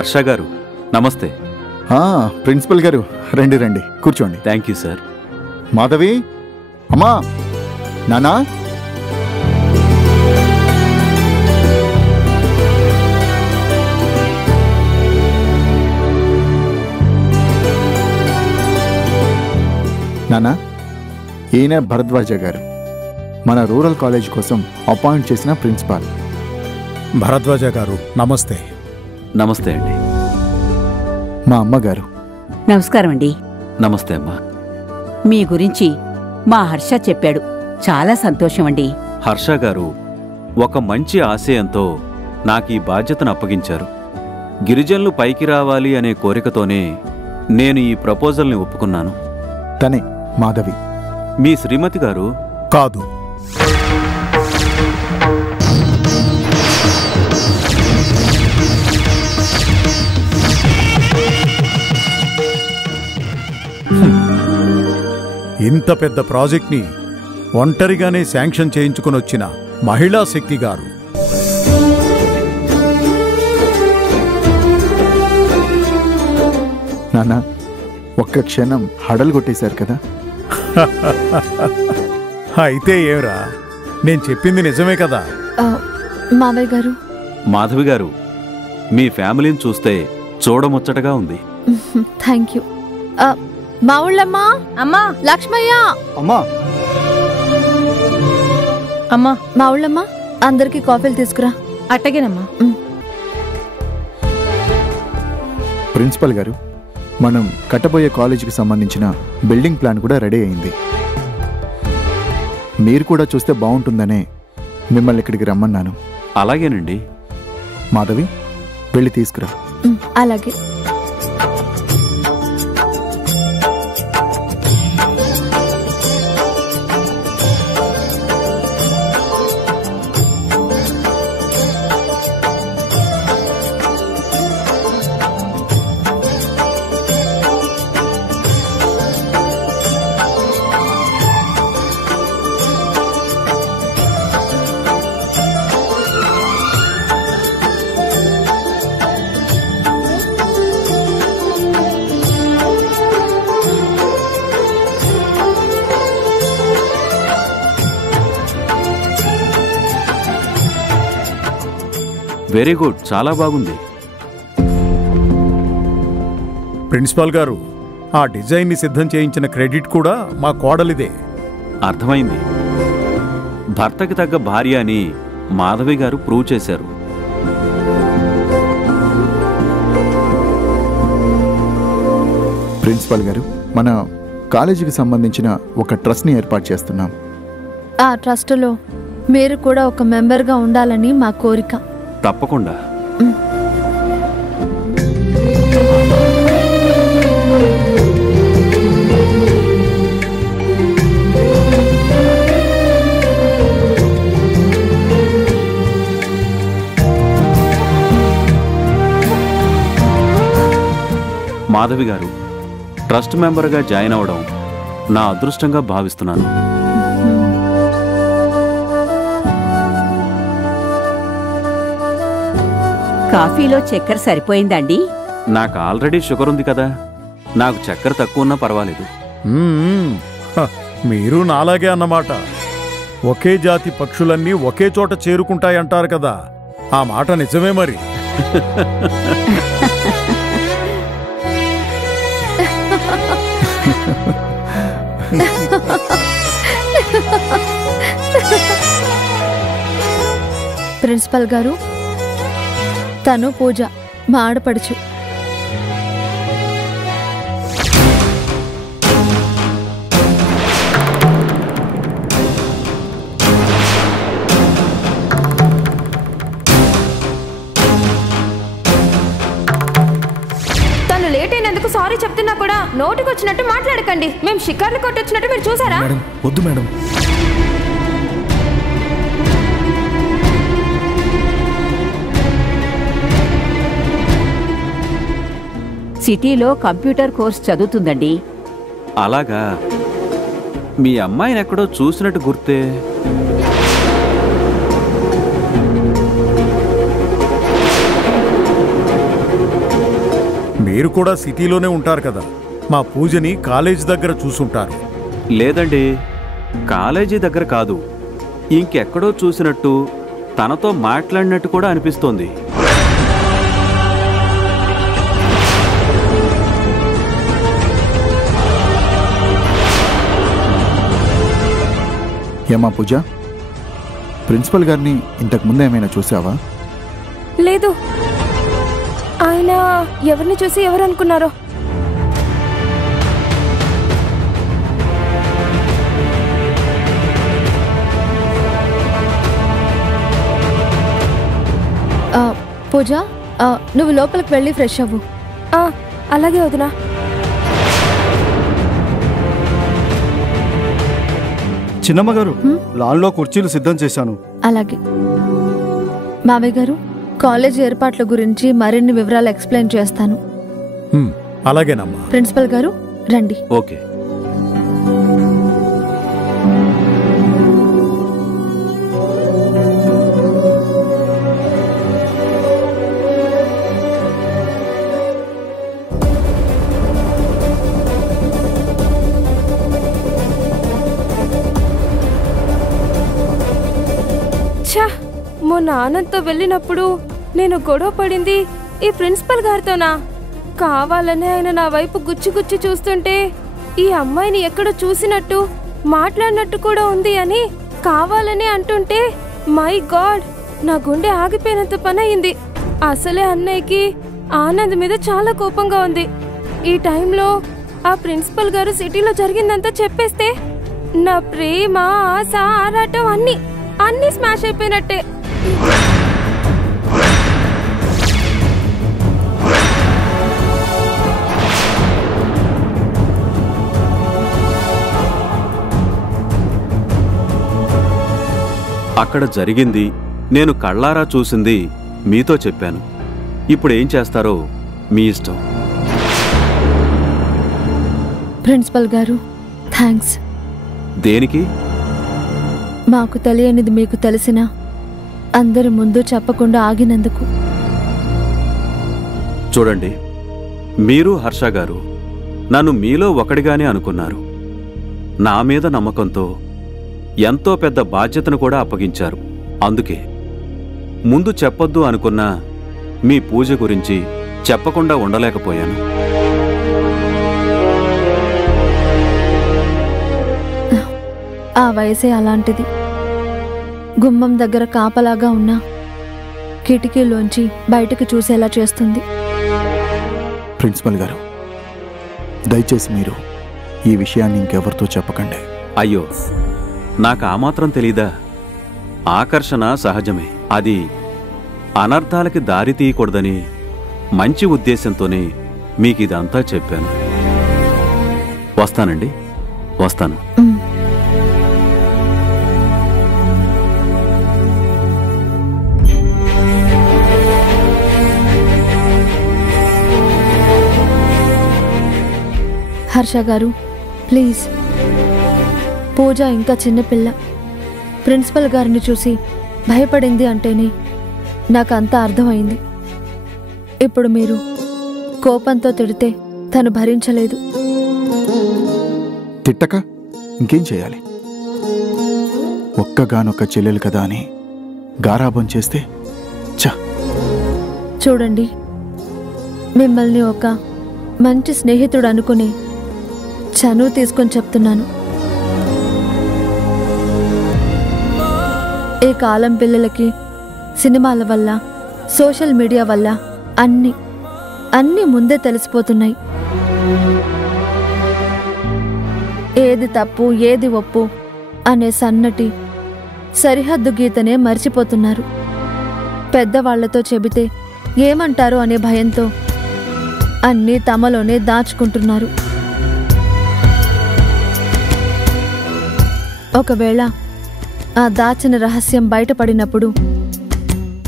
హర్ష గారు నమస్తే. ప్రిన్సిపల్ గారు రండి రండి కూర్చోండి. Thank you sir. మాధవి, అమ్మా, నానా. నానా, ఈయన భరద్వాజ గారు, మన రూరల్ కాలేజ్ కోసం అపాయింట్ చేసిన ప్రిన్సిపాల్. భరద్వాజ గారు నమస్తే. నమస్తే అండి. మా అమ్మగారు. నమస్కారం అండి. నమస్తే అమ్మా. మీ గురించి మా హర్ష చెప్పాడు, చాలా సంతోషం అండి. హర్ష గారు ఒక మంచి ఆశయంతో నాకు ఈ బాధ్యతను అప్పగించారు. గిరిజనులు పైకి రావాలి అనే కోరికతోనే నేను ఈ ప్రపోజల్ని ఒప్పుకున్నాను. తనే మాధవి. మీ శ్రీమతి గారు? కాదు. ఇంత పెద్ద ప్రాజెక్ట్ని ఒంటరిగానే శాంక్షన్ చేయించుకుని వచ్చిన మహిళా శక్తి గారు. నాన్న, ఒక్క క్షణం హడలు కొట్టేశారు కదా. అయితే ఏమిరా, నేను చెప్పింది నిజమే కదా. మావయ్య గారు. మాధవి గారు, మీ ఫ్యామిలీని చూస్తే చూడముచ్చటగా ఉంది. Thank you. మా ఊళ్ళమ్మా, అమ్మా, లక్ష్మయ్య, అమ్మా, అమ్మా, మా ఊళ్ళమ్మా, అందరికి కాఫీలు తీసుకురా. అట్టగేనమ్మా. ప్రిన్సిపల్ గారు, మనం కట్టబోయే కాలేజీకి సంబంధించిన బిల్డింగ్ ప్లాన్ కూడా రెడీ అయింది. మీరు కూడా చూస్తే బాగుంటుందనే మిమ్మల్ని ఇక్కడికి రమ్మన్నాను. అలాగేనండి. మాధవి, వెళ్ళి తీసుకురా. అలాగే. వెరీ గుడ్, చాలా బాగుంది. ప్రిన్సిపాల్ గారు, ఆ డిజైన్ని సిద్ధం చేయించిన క్రెడిట్ కూడా మా కోడలిదే. అర్థమైంది. భర్తకి తగ్గ భార్య అని మాధవి గారు ప్రూవ్ చేశారు. ప్రిన్సిపల్ గారు, మన కాలేజీకి సంబంధించిన ఒక ట్రస్ట్ని ఏర్పాటు చేస్తున్నాం. ఆ ట్రస్టులో మీరు కూడా ఒక మెంబర్గా ఉండాలని మా కోరిక. తప్పకుండా. మాధవి గారు, ట్రస్ట్ మెంబర్గా జాయిన్ అవ్వడం నా అదృష్టంగా భావిస్తున్నాను. కాఫీలో చక్కెర సరిపోయిందండి? నాకు ఆల్రెడీ షుగర్ ఉంది కదా, నాకు చక్కెర తక్కువ ఉన్నా పర్వాలేదు. మీరు నాలాగే అన్నమాట. ఒకే జాతి పక్షులన్నీ ఒకే చోట చేరుకుంటాయంటారు కదా, ఆ మాట నిజమే మరి. ప్రిన్సిపల్ గారు, తను పూజ, మా ఆడపడుచు. తను లేట్ అయినందుకు సారీ చెప్తున్నా కూడా నోటికొచ్చినట్టు మాట్లాడకండి. మేము షికార్లు కొట్టొచ్చినట్టు మీరు చూసారా? మేడం, వద్దు మేడం. సిటీలో కంప్యూటర్ కోర్స్ చదువుతుందండి. అలాగా? మీ అమ్మాయిని ఎక్కడో చూసినట్టు గుర్తే. మీరు కూడా సిటీలోనే ఉంటారు కదా, మా పూజని కాలేజ్ దగ్గర చూసుంటారు. లేదండి, కాలేజీ దగ్గర కాదు, ఇంకెక్కడో చూసినట్టు తనతో మాట్లాడినట్టు కూడా అనిపిస్తోంది. ఏమా పూజ, ప్రిన్సిపల్ గారిని ఇంతకు ముందు ఏమైనా చూసావా? లేదు. ఆయన ఎవరిని చూసి ఎవరు అనుకున్నారో. పూజ, నువ్వు లోపలికి వెళ్ళి ఫ్రెష్ అవ్వు. అలాగే వదినా. చిన్నమ్మగారు, లాన్లో కుర్చీలు సిద్ధం చేశాను. అలాగే. మావయ్య గారు, కాలేజ్ ఏర్పాట్ల గురించి మరిన్ని వివరాలు ఎక్స్ప్లెయిన్ చేస్తాను. అలాగేనమ్మా. ప్రిన్సిపల్ గారు రండి. ఓకే. మొన్న ఆనంద్తో వెళ్ళినప్పుడు నేను గొడవ పడింది ఈ ప్రిన్సిపల్ గారితోనా? కావాలనే ఆయన నా వైపు గుచ్చి గుచ్చి చూస్తుంటే ఈ అమ్మాయిని ఎక్కడో చూసినట్టు మాట్లాడినట్టు కూడా ఉంది అని కావాలనే అంటుంటే మై గాడ్, నా గుండె ఆగిపోయినంత పని అయింది. అసలే అన్నయ్యకి ఆనంద్ మీద చాలా కోపంగా ఉంది. ఈ టైంలో ఆ ప్రిన్సిపల్ గారు సిటీలో జరిగిందంతా చెప్పేస్తే నా ప్రేమ, ఆశ, ఆరాటం అన్నీ స్మాష్ అయిపోయినట్టే. అక్కడ జరిగింది, నేను కళ్ళారా చూసింది మీతో చెప్పాను. ఇప్పుడు ఏం చేస్తారో మీ ఇష్టం. ప్రిన్సిపల్ గారు, థ్యాంక్స్. దేనికి? మాకు తెలియనిది మీకు తెలిసినా అందరి ముందు చెప్పకుండా ఆగినందుకు. చూడండి, మీరు హర్ష గారు నన్ను మీలో ఒకడిగానే అనుకున్నారు. నా మీద నమ్మకంతో ఎంతో పెద్ద బాధ్యతను కూడా అప్పగించారు. అందుకే ముందు చెప్పొద్దు అనుకున్నా మీ పూజ గురించి చెప్పకుండా ఉండలేకపోయాను. ఆ వయసే అలాంటిది. గుమ్మం దగ్గర కాపలాగా ఉన్న కిటికీలోంచి బయటకు చూసేలా చేస్తుంది. ప్రిన్సిపల్ గారు, దయచేసి మీరు ఈ విషయాన్ని ఇంకెవరితో చెప్పకండి. అయ్యో, నాకు ఆ మాత్రం తెలీదా? ఆకర్షణ సహజమే, అది అనర్థాలకి దారి తీయకూడదని మంచి ఉద్దేశంతోనే మీకిదంతా చెప్పాను. వస్తానండి, వస్తాను. హర్ష గారు, ప్లీజ్. పూజ ఇంకా చిన్నపిల్ల. ప్రిన్సిపల్ గారిని చూసి భయపడింది అంటేనే నాకంతా అర్థమైంది. ఇప్పుడు మీరు కోపంతో తిడితే తను భరించలేదు. తిట్టక ఇంకేం చేయాలి? ఒక్కగానొక్క చెల్లెలు కదా అని గారాబం చేస్తే చ. చూడండి, మిమ్మల్ని ఒక మంచి స్నేహితుడు అనుకుని చనువు తీసుకొని చెప్తున్నాను. ఈ కాలం పిల్లలకి సినిమాల వల్ల, సోషల్ మీడియా వల్ల అన్నీ ముందే తెలిసిపోతున్నాయి. ఏది తప్పు, ఏది ఒప్పు అనే సన్నటి సరిహద్దు గీతనే మర్చిపోతున్నారు. పెద్దవాళ్లతో చెబితే ఏమంటారు అనే భయంతో అన్నీ తమలోనే దాచుకుంటున్నారు. ఒకవేళ ఆ దాచిన రహస్యం బయటపడినప్పుడు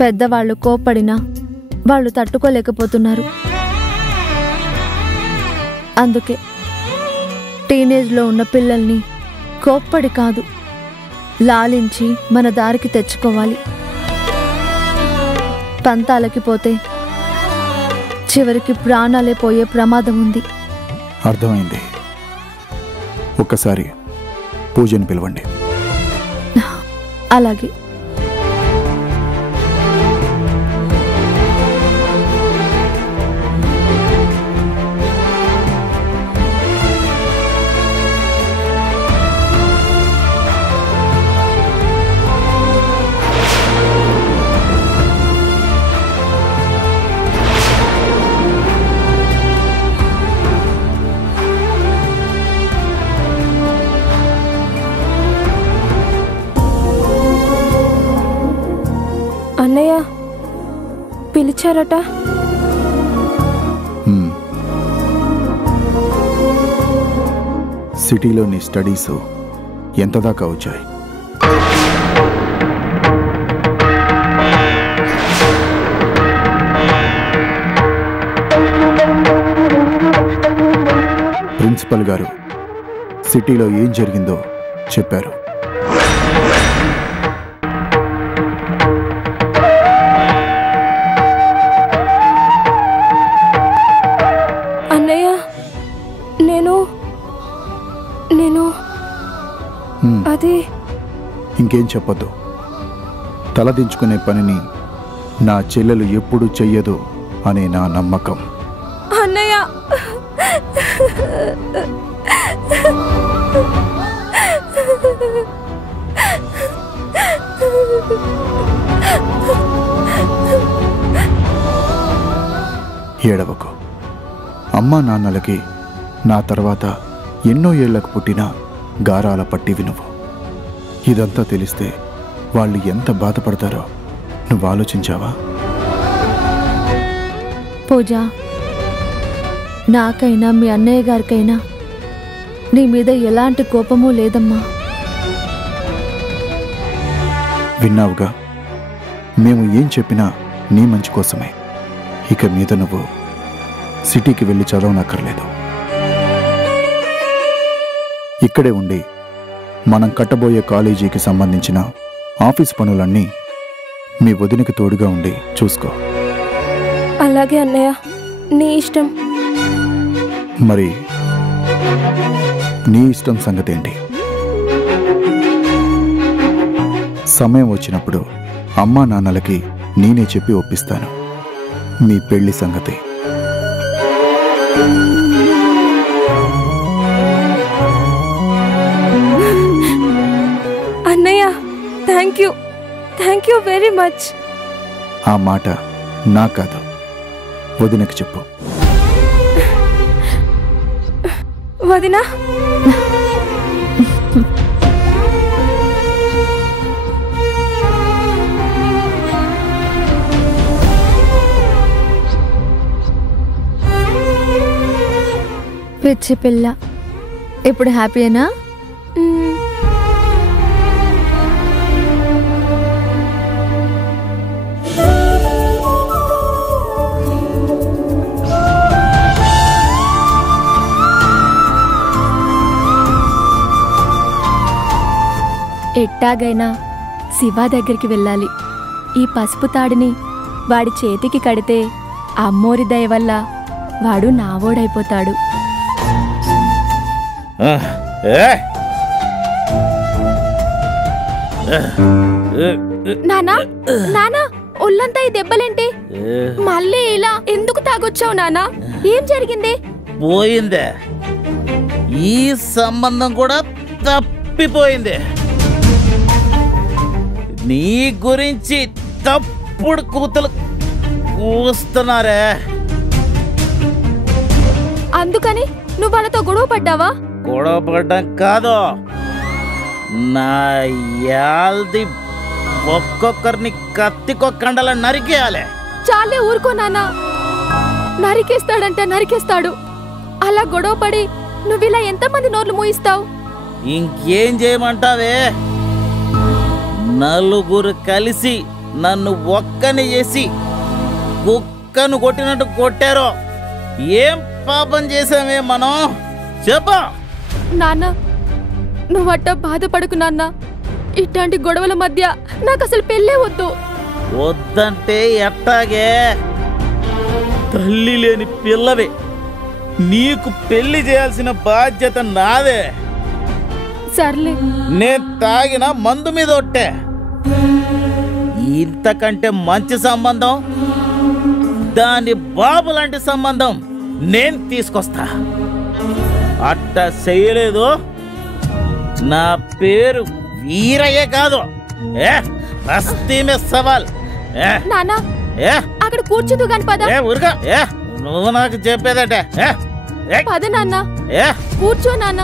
పెద్దవాళ్ళు కోప్పడినా వాళ్ళు తట్టుకోలేకపోతున్నారు. అందుకే టీనేజ్లో ఉన్న పిల్లల్ని కోప్పడి కాదు, లాలించి మన దారికి తెచ్చుకోవాలి. పంతాలకి పోతే చివరికి ప్రాణాలే పోయే ప్రమాదం ఉంది. అర్థమైంది. ఒక్కసారి పూజని పిలవండి. అలాగే. అన్నయ్య పిలిచారట. సిటీలో నీ స్టడీస్ ఎంత దాకా వచ్చాయి? ప్రిన్సిపల్ గారు సిటీలో ఏం జరిగిందో చెప్పారు. అన్నయ్య నేను అది ఇంకేం చెప్పొద్దు. తలదించుకునే పనిని నా చెల్లెలు ఎప్పుడు చెయ్యదు అనే నా నమ్మకం. అన్నయ్య ఏడవకు. అమ్మా నాన్నలకి నా తర్వాత ఎన్నో ఏళ్లకు పుట్టిన గారాల పట్టివి నువ్వు. ఇదంతా తెలిస్తే వాళ్ళు ఎంత బాధపడతారో నువ్వు ఆలోచించావా? పూజ, నాకైనా మీ అన్నయ్య గారికైనా నీ మీద ఎలాంటి కోపమూ లేదమ్మా. విన్నావుగా, మేము ఏం చెప్పినా నీ మంచి కోసమే. ఇక మీద నువ్వు సిటీకి వెళ్ళి చదవనక్కర్లేదు. ఇక్కడే ఉండి మనం కట్టబోయే కాలేజీకి సంబంధించిన ఆఫీస్ పనులన్నీ మీ వదినకి తోడుగా ఉండి చూసుకో. అలాగే అన్నయ్య, నీ ఇష్టం. మరి నీ ఇష్టం సంగతేంటి? సమయం వచ్చినప్పుడు అమ్మా నాన్నలకి నేనే చెప్పి ఒప్పిస్తాను మీ పెళ్లి సంగతి. అన్నయ్య, థ్యాంక్ యూ వెరీ మచ్. ఆ మాట నా కాదు, వదినకి చెప్పు. వదినా, పిచ్చి పిల్ల, ఇప్పుడు హ్యాపీయేనా? ఎట్టాగైనా శివ దగ్గరికి వెళ్ళాలి. ఈ పసుపు తాడిని వాడి చేతికి కడితే అమ్మోరి దయ వల్ల వాడు నావోడైపోతాడు. నానా, నానా, ఒళ్ళంతా ఈ దెబ్బలేంటి? మళ్ళీ ఇలా ఎందుకు తాగొచ్చావు నానా? ఏం జరిగింది? పోయిందే, ఈ సంబంధం కూడా తప్పిపోయింది. నీ గురించి తప్పుడు కూతలు కూస్తున్నారే. అందుకని నువ్వు వాళ్ళతో గొడవ పడ్డావా? గొడవ పడ్డం కాదు, నా యాల్ది ఒక్కొక్కరిని కత్తికొక్కండలా నరికేయాలి. చాలే ఊరుకో నాన్న. నరికేస్తాడంటే నరికేస్తాడు. అలా గొడవ పడి నువ్విలా ఎంతమంది నోర్లు మూయిస్తావు? ఇంకేం చేయమంటావే? నలుగురు కలిసి నన్ను ఒక్కని చేసి కుక్కను కొట్టినట్టు కొట్టారో. ఏం పాపం చేశామే మనం? చెప్పా నాన్న, నువ్వట్ట బాధపడకు నాన్న. ఇట్లాంటి గొడవల మధ్య నాకు అసలు పెళ్ళే వద్దు. వద్దంటే ఎట్టాగే? తల్లి లేని పిల్లవే, నీకు పెళ్లి చేయాల్సిన బాధ్యత నాదే. సర్లే. నేను తాగిన మందు మీద ఒట్టే. ఇంతకంటే మంచి సంబంధం, దాని బాబు లాంటి సంబంధం నేను తీసుకొస్తా. అట్ట చేయలేదు, నా పేరు వీరయ్య కాదు. బస్తీ మే సవాల్. నానా అక్కడ కూర్చుందు గాని పద. ఊరుగా నువ్వు నాకు చెప్పేదట. పద నాన్న, కూర్చో నాన్న.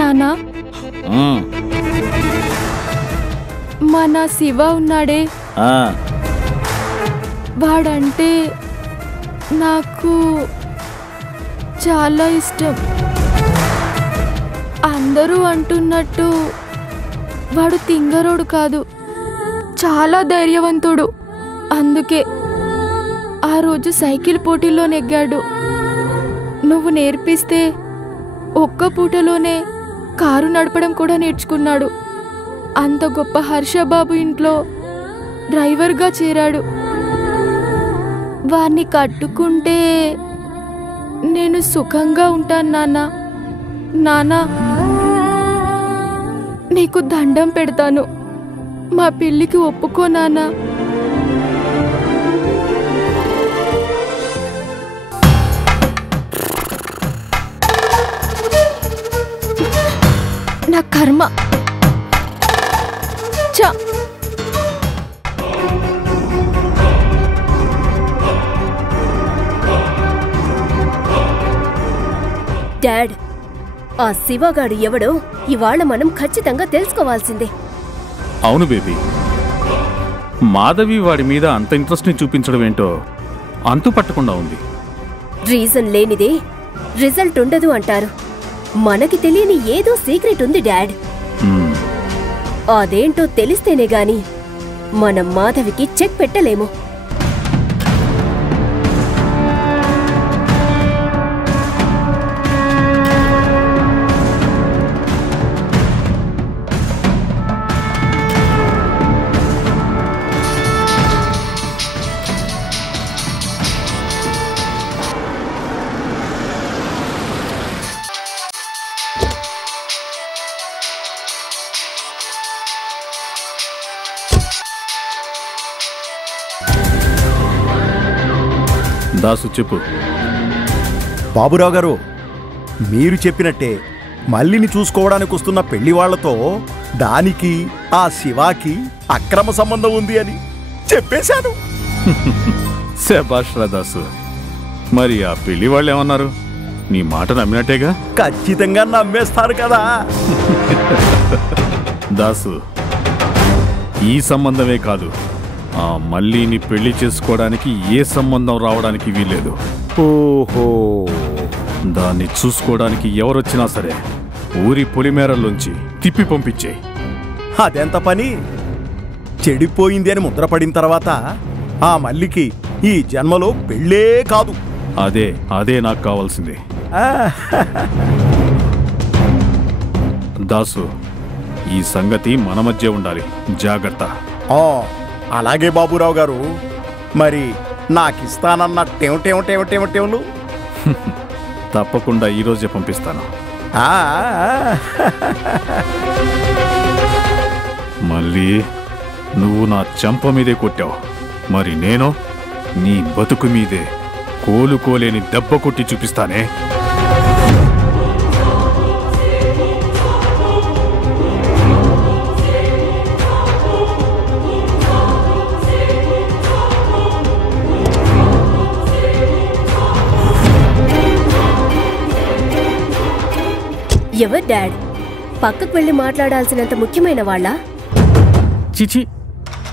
నానా, మన శివ ఉన్నాడే, వాడంటే నాకు చాలా ఇష్టం. అందరూ అంటున్నట్టు వాడు తింగరోడు కాదు, చాలా ధైర్యవంతుడు. అందుకే ఆ రోజు సైకిల్ పోటీలో నెగ్గాడు. నువ్వు నేర్పిస్తే ఒక్క పూటలోనే కారు నడపడం కూడా నేర్చుకున్నాడు. అంత గొప్ప హర్షబాబు ఇంట్లో డ్రైవర్గా చేరాడు. వాణ్ణి కట్టుకుంటే నేను సుఖంగా ఉంటాను నాన్న. నానా, నీకు దండం పెడతాను, మా పెళ్ళికి ఒప్పుకో నాన్న. నా కర్మ. చ డాడ్, ఆ శివగాడు ఎవడో ఇవాళ మనం ఖచ్చితంగా తెలుసుకోవాల్సిందే. అవును బేబీ, మాధవి వాడి మీద అంత ఇంట్రెస్ట్ని చూపించడం ఏంటో అంతు పట్టకుండా ఉంది. రీజన్ లేనిదే రిజల్ట్ ఉండదు అంటారు. మనకి తెలియని ఏదో సీక్రెట్ ఉంది డాడ్. అదేంటో తెలిస్తేనే గాని మనం మాధవికి చెక్ పెట్టలేము. దాసు చెప్పు. బాబురావు గారు, మీరు చెప్పినట్టే మల్లిని చూసుకోవడానికి వస్తున్న పెళ్లి వాళ్లతో దానికి ఆ శివాకి అక్రమ సంబంధం ఉంది అని చెప్పేశాను. శభాష్ రా దాసు. మరి ఆ పెళ్లి వాళ్ళు ఏమన్నారు? నీ మాట నమ్మినట్టేగా? ఖచ్చితంగా నమ్మేస్తారు కదా. దాసు, ఈ సంబంధమే కాదు, ఆ మల్లిని పెళ్లి చేసుకోవడానికి ఏ సంబంధం రావడానికి వీల్లేదు. ఓహో, దాన్ని చూసుకోవడానికి ఎవరొచ్చినా సరే ఊరి పొలిమేరల్లోంచి తిప్పి పంపించే. అదెంత పని? చెడిపోయింది అని ముద్రపడిన తర్వాత ఆ మల్లికి ఈ జన్మలో పెళ్ళే కాదు. అదే నాకు కావాల్సింది. దాసు, ఈ సంగతి మన మధ్య ఉండాలి, జాగ్రత్త. అలాగే బాబురావు గారు. మరి నాకిస్తానన్న టేవటేవటేవటేవటేవులు తప్పకుండా ఈరోజే పంపిస్తాను. మళ్ళీ నువ్వు నా చెంప మీదే కొట్టావు, మరి నేను నీ బతుకు మీదే కోలుకోలేని దెబ్బ కొట్టి చూపిస్తానే. ఎవరు డాడ్? పక్కకు వెళ్ళి మాట్లాడాల్సినంత ముఖ్యమైన వాళ్ళ? చిచి,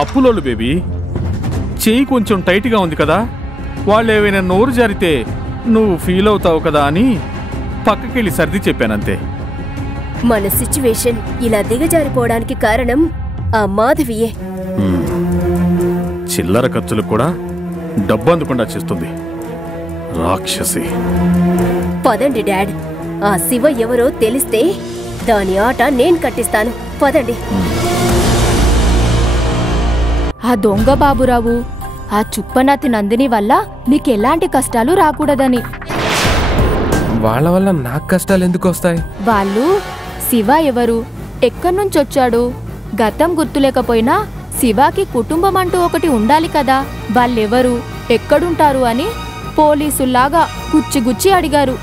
అప్పులోళ్ళు బేబీ. చెయ్యి కొంచెం టైట్గా ఉంది కదా, వాళ్ళు ఏవైనా నోరు జారితే నువ్వు ఫీల్ అవుతావు కదా అని పక్కకెళ్ళి సర్ది చెప్పానంతే. మన సిచ్యువేషన్ ఇలా దిగజారిపోవడానికి కారణం ఆ మాధవియే. చిల్లర ఖర్చులకు కూడా డబ్బు అందకుండా చేస్తుంది రాక్షసి. పదండి డాడ్, ఆ శివ ఎవరో తెలిస్తే దాని ఆట నేను కట్టిస్తాను. పదండి. ఆ దొంగ బాబురావు ఆ చుప్పనాతి నందిని వల్ల మీకెలాంటి కష్టాలు రాకూడదని. వాళ్ళ వల్ల నాకు కష్టాలు ఎందుకు వస్తాయి? వాళ్ళు శివ ఎవరు, ఎక్కడ్నుంచొచ్చాడు, గతం గుర్తులేకపోయినా శివాకి కుటుంబం అంటూ ఒకటి ఉండాలి కదా, వాళ్ళెవరు, ఎక్కడుంటారు అని పోలీసుల్లాగా గుచ్చి గుచ్చి అడిగారు.